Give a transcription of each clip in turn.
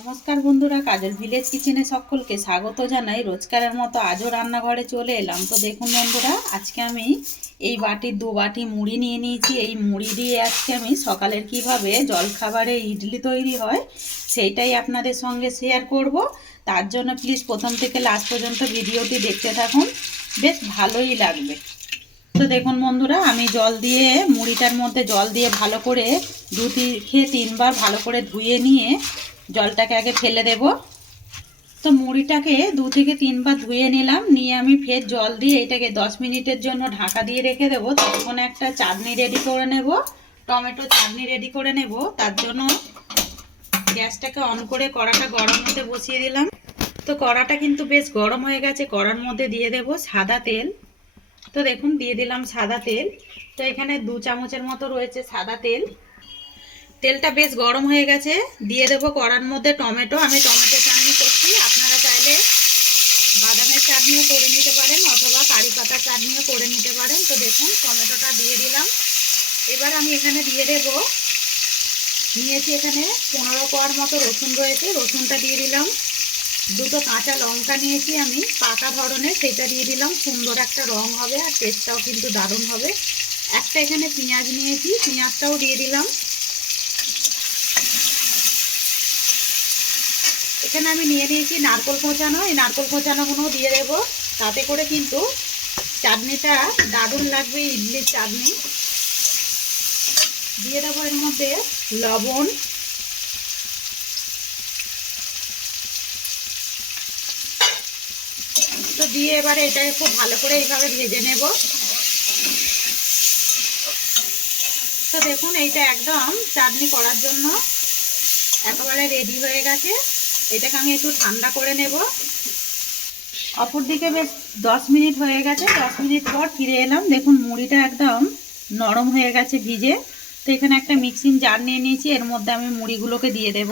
নমস্কার বন্ধুরা, কাজল ভিলেজ কিচেনে সকলকে স্বাগত জানাই। রোজকারের মতো আজও রান্নাঘরে চলে এলাম। তো দেখুন বন্ধুরা, আজকে আমি এই বাটির 2 বাটি মুড়ি নিয়ে নিয়েছি। এই মুড়ি দিয়ে আজকে আমি সকালের কিভাবে জলখাবারে ইডলি তৈরি হয় সেইটাই আপনাদের সঙ্গে শেয়ার করব। তার জন্য প্লিজ প্রথম থেকে লাস্ট পর্যন্ত ভিডিওটি দেখতে থাকুন, বেশ ভালোই লাগবে। তো দেখুন বন্ধুরা, আমি জল দিয়ে মুড়িটার মধ্যে জল দিয়ে ভালো করে 2-3 বার ভালো করে ধুয়ে নিয়ে জলটাকে আগে ফেলে দেব। তো মুড়িটাকে 2-3 বার ধুয়ে নিলাম, নিয়ে আমি ফের জল দিয়ে এটাকে 10 মিনিটের জন্য ঢাকা দিয়ে রেখে দেবো। তখন একটা চাটনি রেডি করে নেব, টমেটো চাটনি রেডি করে নেব। তার জন্য গ্যাসটাকে অন করে কড়াটা গরম হতে বসিয়ে দিলাম। তো কড়াটা কিন্তু বেশ গরম হয়ে গেছে। কড়ার মধ্যে দিয়ে দেব সাদা তেল। তো দেখুন দিয়ে দিলাম সাদা তেল। তো এখানে 2 চামচের মতো রয়েছে সাদা তেল। তেলটা বেশ গরম হয়ে গেছে, দিয়ে দেবো কড়ার মধ্যে টমেটো। আমি টমেটো চাটনি করছি, আপনারা চাইলে বাদামের চাটনিও করে নিতে পারেন অথবা কারি পাতা চাটনিও করে নিতে পারেন। তো দেখুন টমেটোটা দিয়ে দিলাম। এবার আমি এখানে দিয়ে দেব, নিয়েছি এখানে 15 কোয়ার মতো রসুন রয়েছে, রসুনটা দিয়ে দিলাম। 2টো কাঁচা লঙ্কা নিয়েছি আমি পাকা ধরনের, সেটা দিয়ে দিলাম। সুন্দর একটা রং হবে আর টেস্টটাও কিন্তু দারুণ হবে। একটা এখানে পেঁয়াজ নিয়েছি, পেঁয়াজটাও দিয়ে দিলাম। এখানে আমি নিয়ে নিয়েছি নারকেল কোঁচানো, এই নারকেল কোঁচানোগুলোও দিয়ে দেবো। তাতে করে কিন্তু চাটনিটা দারুণ লাগবে, ইডলির চাটনি। দিয়ে দেবো এর মধ্যে লবণ, তো দিয়ে এবারে এটাকে খুব ভালো করে এইভাবে ভেজে নেব। তো দেখুন এইটা একদম চাটনি করার জন্য একেবারে রেডি হয়ে গেছে। এটাকে আমি একটু ঠান্ডা করে নেব। অপরদিকে বেশ 10 মিনিট হয়ে গেছে। 10 মিনিট পর ফিরে এলাম। দেখুন মুড়িটা একদম নরম হয়ে গেছে ভিজে। তো এখানে একটা মিক্সিং জার নিয়ে নিয়েছি, এর মধ্যে আমি মুড়িগুলোকে দিয়ে দেব।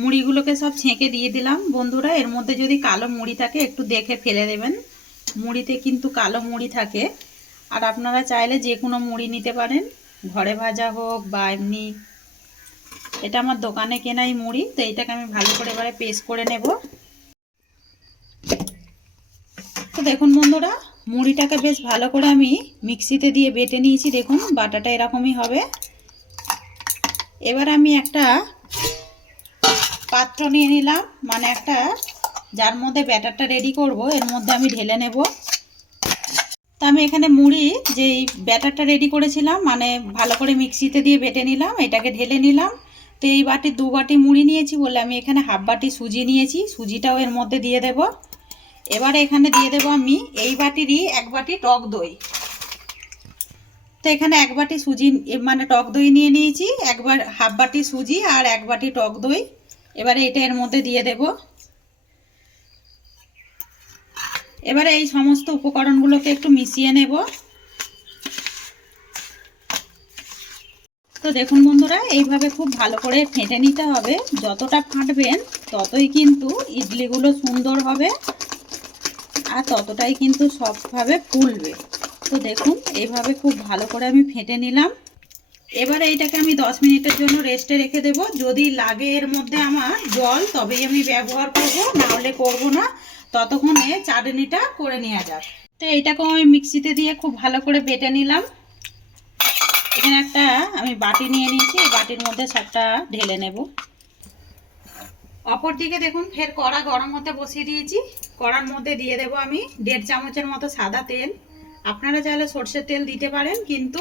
মুড়িগুলোকে সব ছেঁকে দিয়ে দিলাম। বন্ধুরা, এর মধ্যে যদি কালো মুড়ি থাকে একটু দেখে ফেলে দেবেন, মুড়িতে কিন্তু কালো মুড়ি থাকে। আর আপনারা চাইলে যে কোনো মুড়ি নিতে পারেন, ঘরে ভাজা হোক বা এমনি। এটা আমার দোকানে কেনাই মুড়ি। তো এইটাকে আমি ভালো করে এবারে পেস্ট করে নেব। তো দেখুন বন্ধুরা, মুড়িটাকে বেশ ভালো করে আমি মিক্সিতে দিয়ে বেটে নিয়েছি। দেখুন বাটাটা এরকমই হবে। এবার আমি একটা পাত্র নিয়ে নিলাম, মানে একটা যার মধ্যে ব্যাটারটা রেডি করব, এর মধ্যে আমি ঢেলে নেব। তো আমি এখানে মুড়ি যেই ব্যাটারটা রেডি করেছিলাম, মানে ভালো করে মিক্সিতে দিয়ে বেটে নিলাম, এটাকে ঢেলে নিলাম। তো এই বাটি 2 বাটি মুড়ি নিয়েছি বলে আমি এখানে হাফ বাটি সুজি নিয়েছি, সুজিটাও এর মধ্যে দিয়ে দেব। এবারে এখানে দিয়ে দেব আমি এই বাটিরই 1 বাটি টক দই। তো এখানে 1 বাটি সুজি মানে টক দই নিয়ে নিয়েছি, একবার হাফ বাটি সুজি আর 1 বাটি টক দই। এবারে এটা এর মধ্যে দিয়ে দেব। এবারে এই সমস্ত উপকরণগুলোকে একটু মিশিয়ে নেব। তো দেখুন বন্ধুরা, এইভাবে খুব ভালো করে ফেটে নিতে হবে। যতটা ফাটবেন ততই কিন্তু ইডলিগুলো সুন্দর হবে আর ততটাই কিন্তু সফটভাবে ফুলবে। তো দেখুন এইভাবে খুব ভালো করে আমি ফেটে নিলাম। এবারে এইটাকে আমি 10 মিনিটের জন্য রেস্টে রেখে দেব। যদি লাগে এর মধ্যে আমার জল তবেই আমি ব্যবহার করব, না হলে করব না। ততক্ষণে চাটনিটা করে নেওয়া যাক। তো এইটাকেও আমি মিক্সিতে দিয়ে খুব ভালো করে বেটে নিলাম। এখানে একটা আমি বাটি নিয়ে নিয়েছি, এই বাটির মধ্যে সবটা ঢেলে নেব। অপরদিকে দেখুন ফের কড়া গরম হতে বসিয়ে দিয়েছি। কড়ার মধ্যে দিয়ে দেব আমি 1.5 চামচের মতো সাদা তেল। আপনারা চাইলে সরষের তেল দিতে পারেন, কিন্তু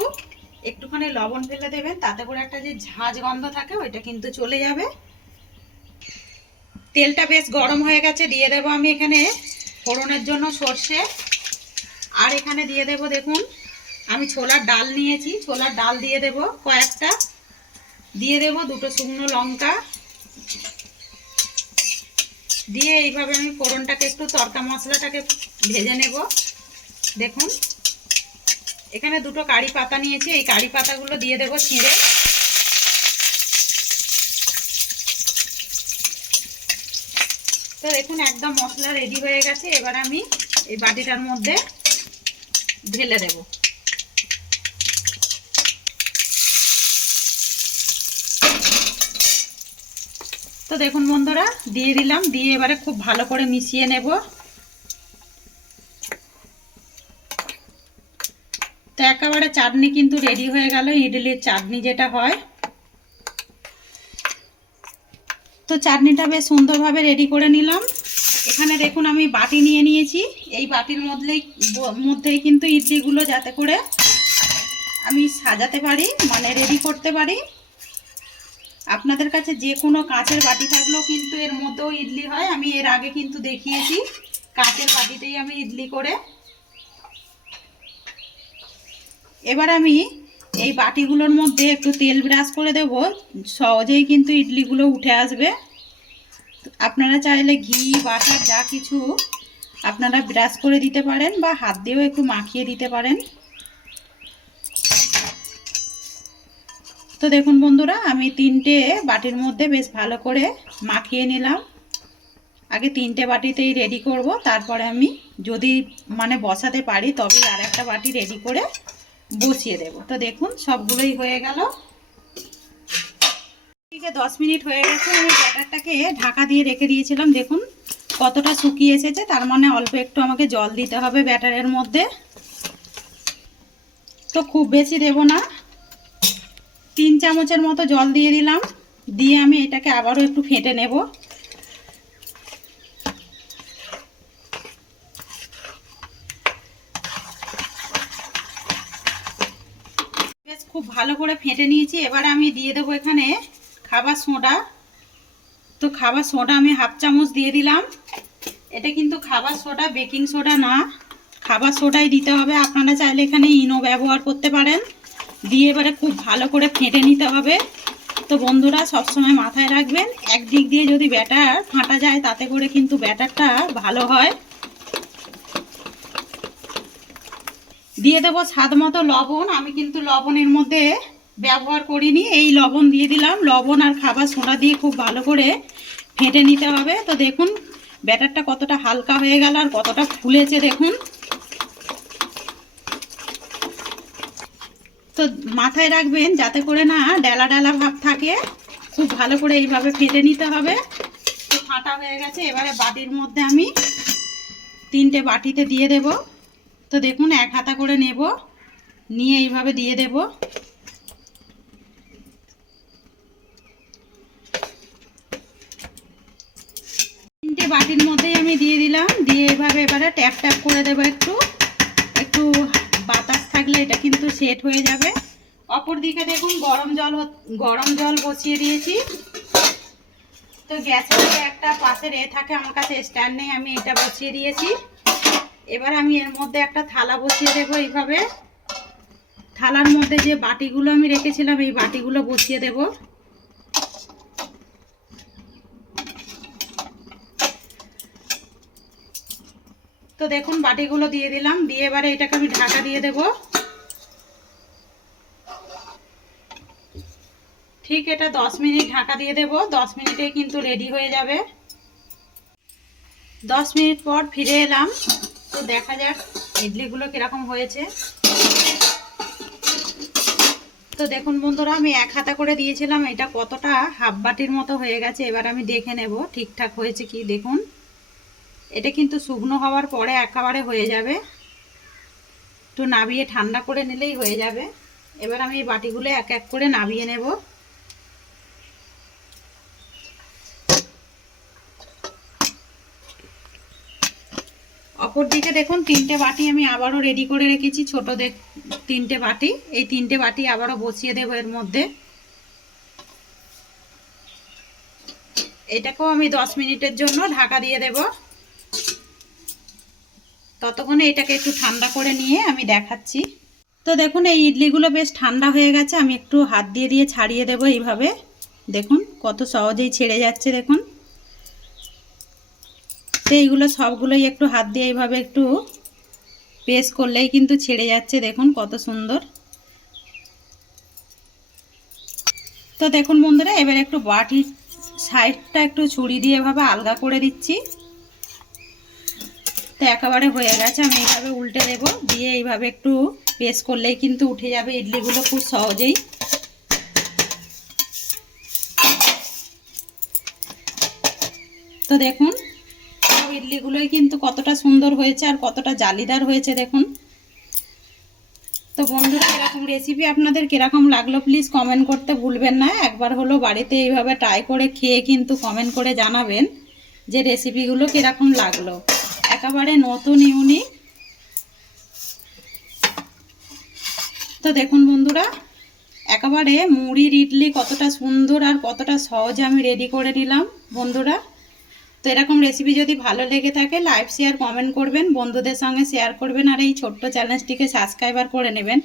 একটুখানি লবণ ফেলে দেবেন, তাতে করে একটা যে ঝাঁঝ গন্ধ থাকে ওইটা কিন্তু চলে যাবে। তেলটা বেশ গরম হয়ে গেছে, দিয়ে দেব আমি এখানে ফোড়নের জন্য সরষে। আর এখানে দিয়ে দেব, দেখুন আমি ছোলার ডাল নিয়েছি, ছোলার ডাল দিয়ে দেব কয়েকটা। দিয়ে দেব 2টো শুকনো লঙ্কা। দিয়ে এইভাবে আমি ফোড়নটাকে একটু তড়কা মশলাটাকে ভেজে নেব। দেখুন এখানে 2টো কারি পাতা নিয়েছি, এই কারি পাতাগুলো দিয়ে দেব ছিঁড়ে। তো দেখুন একদম মশলা রেডি হয়ে গেছে। এবার আমি এই বাটিটার মধ্যে ঢেলে দেব। তো দেখুন বন্ধুরা দিয়ে দিলাম, দিয়ে এবারে খুব ভালো করে মিশিয়ে নেব। তো একেবারে চাটনি কিন্তু রেডি হয়ে গেল, ইডলির চাটনি যেটা হয়। তো চাটনিটা বেশ সুন্দরভাবে রেডি করে নিলাম। এখানে দেখুন আমি বাটি নিয়ে নিয়েছি, এই বাটির মধ্যেই কিন্তু ইডলিগুলো যাতে করে আমি সাজাতে পারি, মানে রেডি করতে পারি। আপনাদের কাছে যে কোনো কাঁচের বাটি থাকলেও কিন্তু এর মধ্যেও ইডলি হয়। আমি এর আগে কিন্তু দেখিয়েছি কাঁচের বাটিতেই আমি ইডলি করে। এবার আমি এই বাটিগুলোর মধ্যে একটু তেল ব্রাশ করে দেব, সহজেই কিন্তু ইডলিগুলো উঠে আসবে। আপনারা চাইলে ঘি বাটার যা কিছু আপনারা ব্রাশ করে দিতে পারেন, বা হাত দিয়েও একটু মাখিয়ে দিতে পারেন। তো দেখুন বন্ধুরা আমি 3টে বাটির মধ্যে বেশ ভালো করে মাখিয়ে নিলাম। আগে 3টে বাটিতেই রেডি করব, তারপরে আমি যদি মানে বসাতে পারি তবে আর একটা বাটি রেডি করে বসিয়ে দেব। তো দেখুন সবগুলোই হয়ে গেল। ঠিক আছে 10 মিনিট হয়ে গেছে, আমি ব্যাটারটাকে ঢাকা দিয়ে রেখে দিয়েছিলাম। দেখুন কতটা শুকিয়ে এসেছে, তার মানে অল্প একটু আমাকে জল দিতে হবে ব্যাটারের মধ্যে। তো খুব বেশি দেব না, 3 চামচের মতো জল দিয়ে দিলাম। দিয়ে আমি এটাকে আবারও একটু ফেটে নেব। বেশ খুব ভালো করে ফেটে নিয়েছি। এবার আমি দিয়ে দেবো এখানে খাবার সোডা। তো খাবার সোডা আমি হাফ চামচ দিয়ে দিলাম। এটা কিন্তু খাবার সোডা, বেকিং সোডা না, খাবার সোডাই দিতে হবে। আপনারা চাইলে এখানে ইনো ব্যবহার করতে পারেন। দিয়ে এবারে খুব ভালো করে ফেটে নিতে হবে। তো বন্ধুরা সবসময় মাথায় রাখবেন, একদিক দিয়ে যদি ব্যাটার ফাটা যায় তাতে করে কিন্তু ব্যাটারটা ভালো হয়। দিয়ে দেবো স্বাদ মতো লবণ। আমি কিন্তু লবণের মধ্যে ব্যবহার করিনি, এই লবণ দিয়ে দিলাম। লবণ আর খাবার সোডা দিয়ে খুব ভালো করে ফেটে নিতে হবে। তো দেখুন ব্যাটারটা কতটা হালকা হয়ে গেল আর কতটা ফুলেছে দেখুন। তো মাথায় রাখবেন যাতে করে না ডালা ডালা ভাব থাকে। খুব ভালো করে এইভাবে ফেটে নিতে হবে। তো ফাটা হয়ে গেছে, এবারে বাটির মধ্যে আমি 3টে বাটিতে দিয়ে দেব। তো দেখুন এক হাতা করে নেব, নিয়ে এইভাবে দিয়ে দেব। 3টে বাটির মধ্যেই আমি দিয়ে দিলাম। দিয়ে এইভাবে এবারে ট্যাপ ট্যাপ করে দেবো, একটু একটু বাতাস থাকলে এটা কিন্তু সেট হয়ে যাবে। অপর দিকে দেখুন গরম জল বসিয়ে দিয়েছি। তো গ্যাসের একটা পাশের থাকে, আমার কাছে স্ট্যান্ড নেই, আমি এটা বসিয়ে দিয়েছি। এবার আমি এর মধ্যে একটা থালা বসিয়ে দেবো। এইভাবে থালার মধ্যে যে বাটিগুলো আমি রেখেছিলাম এই বাটিগুলো বসিয়ে দেব। তো দেখুন বাটিগুলো দিয়ে দিলাম, দিয়ে এবারে এটাকে আমি ঢাকা দিয়ে দেব। ঠিক এটা 10 মিনিট ঢাকা দিয়ে দেব। 10 মিনিটে কিন্তু রেডি হয়ে যাবে। 10 মিনিট পর ফিরে এলাম। তো দেখা যাক ইডলিগুলো কিরকম হয়েছে। তো দেখুন বন্ধুরা আমি এক হাতা করে দিয়েছিলাম, এটা কতটা হাফ বাটির মতো হয়ে গেছে। এবার আমি দেখে নেব ঠিকঠাক হয়েছে কি। দেখুন এটা কিন্তু শুকনো হওয়ার পরে একেবারে হয়ে যাবে, একটু নাবিয়ে ঠান্ডা করে নিলেই হয়ে যাবে। এবার আমি এই বাটিগুলো এক এক করে নাবিয়ে নেব। অপর দিকে দেখুন 3টে বাটি আমি আবারও রেডি করে রেখেছি, ছোট 3টে বাটি। এই 3টে বাটি আবারও বসিয়ে দেবো এর মধ্যে। এটাকেও আমি 10 মিনিটের জন্য ঢাকা দিয়ে দেব। ততক্ষণে এটাকে একটু ঠান্ডা করে নিয়ে আমি দেখাচ্ছি। তো দেখুন এই ইডলিগুলো বেশ ঠান্ডা হয়ে গেছে, আমি একটু হাত দিয়ে ছাড়িয়ে দেব। এইভাবে দেখুন কত সহজেই ছেড়ে যাচ্ছে দেখুন। তো এইগুলো সবগুলোই একটু হাত দিয়ে এইভাবে একটু প্রেস করলেই কিন্তু ছেড়ে যাচ্ছে, দেখুন কত সুন্দর। তো দেখুন বন্ধুরা এবার একটু বাটির সাইডটা একটু ছুরি দিয়ে এভাবে আলগা করে দিচ্ছি। তো একেবারে হয়ে গেছে, আমি এইভাবে উল্টে দেব। দিয়ে এইভাবে একটু প্রেস করলেই কিন্তু উঠে যাবে ইডলিগুলো খুব সহজেই। তো দেখুন সব ইডলিগুলোই কিন্তু কতটা সুন্দর হয়েছে আর কতটা জালিদার হয়েছে দেখুন। তো বন্ধুরা এরকম রেসিপি আপনাদের কীরকম লাগলো প্লিজ কমেন্ট করতে ভুলবেন না। একবার হলো বাড়িতে এইভাবে ট্রাই করে খেয়ে কিন্তু কমেন্ট করে জানাবেন যে রেসিপিগুলো কীরকম লাগলো। একেবারে নতুন ইউনিক। তো দেখুন বন্ধুরা একেবারে মুড়ির ইডলি কতটা সুন্দর আর কতটা সহজে আমি রেডি করে নিলাম বন্ধুরা। তো এরকম রেসিপি যদি ভালো লেগে থাকে লাইক শেয়ার কমেন্ট করবেন, বন্ধুদের সঙ্গে শেয়ার করবেন আর এই ছোট্ট চ্যানেলটিকে সাবস্ক্রাইবার করে নেবেন।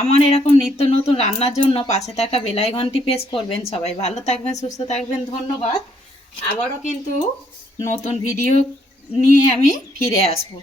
আমার এরকম নিত্য নতুন রান্নার জন্য পাশে থাকা বেল আইকনটি প্রেস করবেন। সবাই ভালো থাকবেন, সুস্থ থাকবেন, ধন্যবাদ। আবারও কিন্তু নতুন ভিডিও নিয়ে আমি ফিরে আসবো।